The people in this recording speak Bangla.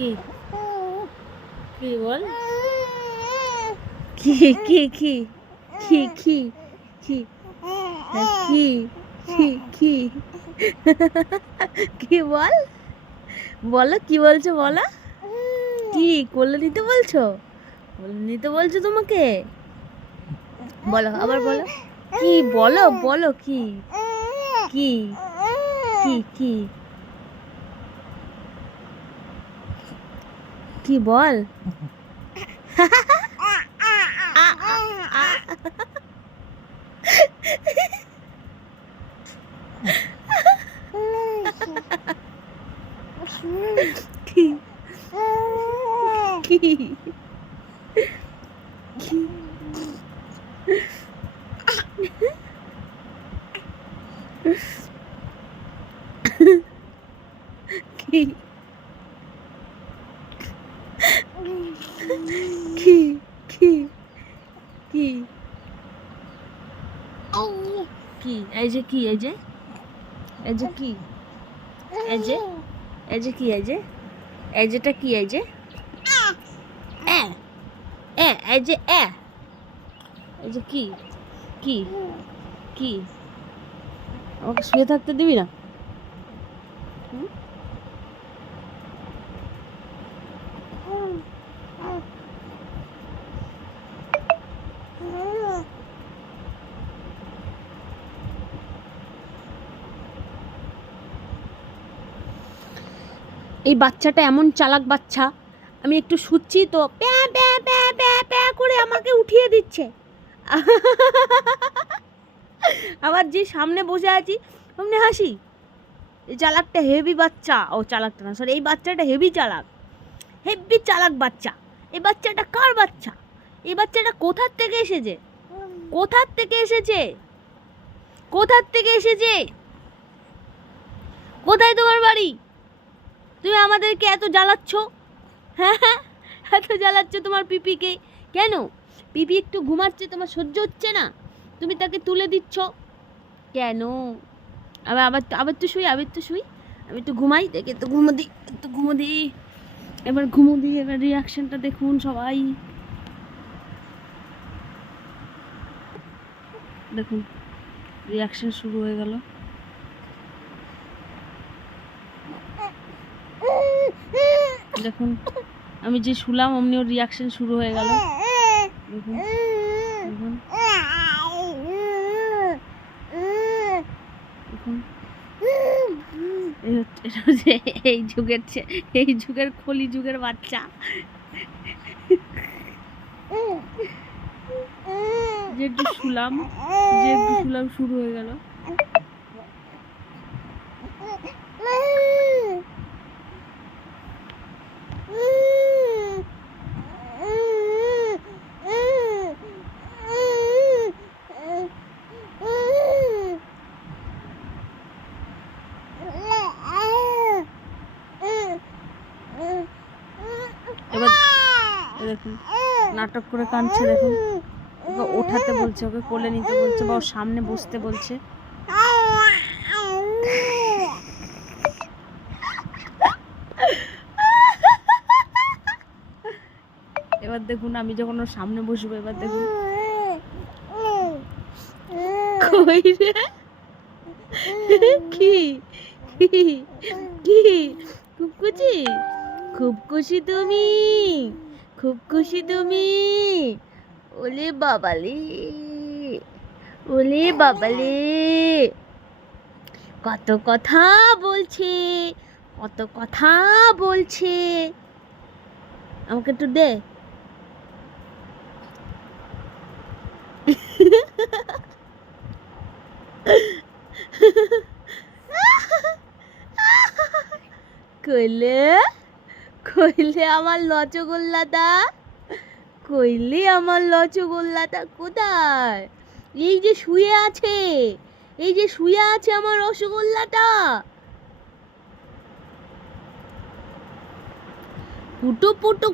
কি কি বল কি কি কি কি কি কি কি কি কি কি বল বলো কি বলছো বলো কি কোলে নিতে বলছো কোলে নিতে বলছো তোমাকে বলো আবার বলো কি বলো বলো কি কি কি কি কি বল কি কি কি কি কি কি কি এই যে কি এই যে এই যে কি এই যে এই যে কি এই যে এই যেটা কি এই যে এই যে এই যে কি কি কি আমাকে শুয়ে থাকতে দিবি না এই বাচ্চাটা এমন চালাক বাচ্চা আমি একটু শুচ্ছি তো প্যা প্যা প্যা প্যা প্যা করে আমাকে উঠিয়ে দিচ্ছে আবার যে সামনে বসে আছি সামনে হাসি এই চালাকটা হেভি বাচ্চা ও চালাকটা না সরি এই বাচ্চাটা হেভি চালাক বাচ্চা এই বাচ্চাটা কার বাচ্চা এই বাচ্চাটা কোথার থেকে এসেছে কোথার থেকে এসেছে কোথার থেকে এসেছে কোথায় তোমার বাড়ি তুমি আমাদেরকে এত জ্বালাচ্ছ হ্যাঁ এত জ্বালাচ্ছ তোমার পিপিকে কেন পিপি একটু ঘুমাচ্ছে তোমার সহ্য হচ্ছে না তুমি তাকে তুলে দিচ্ছ কেন আবার আবার আবার তো শুই আমি একটু ঘুমাই দেখে একটু ঘুমো দিই এবার ঘুমো দিই এবার রিয়াকশনটা দেখুন সবাই দেখুন রিয়াকশন শুরু হয়ে গেল দেখুন আমি যে শুলাম অমনি ওর রিয়াকশন শুরু হয়ে গেল দেখুন দেখুন দেখুন এই যুগের কলি যুগের বাচ্চা যে একটু শুলাম শুরু হয়ে গেল এবার দেখুন নাটক করে কাঁদছে দেখুন ওকে ওঠাতে বলছে ওকে কোলে নিতে বলছে বা ওর সামনে বসতে বলছে এবার দেখুন আমি যখন ওর সামনে বসবো এবার দেখুন কই রে কি কি কি খুব খুশি তুমি ওলে বাবালে কত কথা বলছে আমাকে একটু দে কইলে আমার লচগোল্লাটা কোথায় এই যে শুয়ে আছে আমার রসগোল্লাটা কুটু পুটু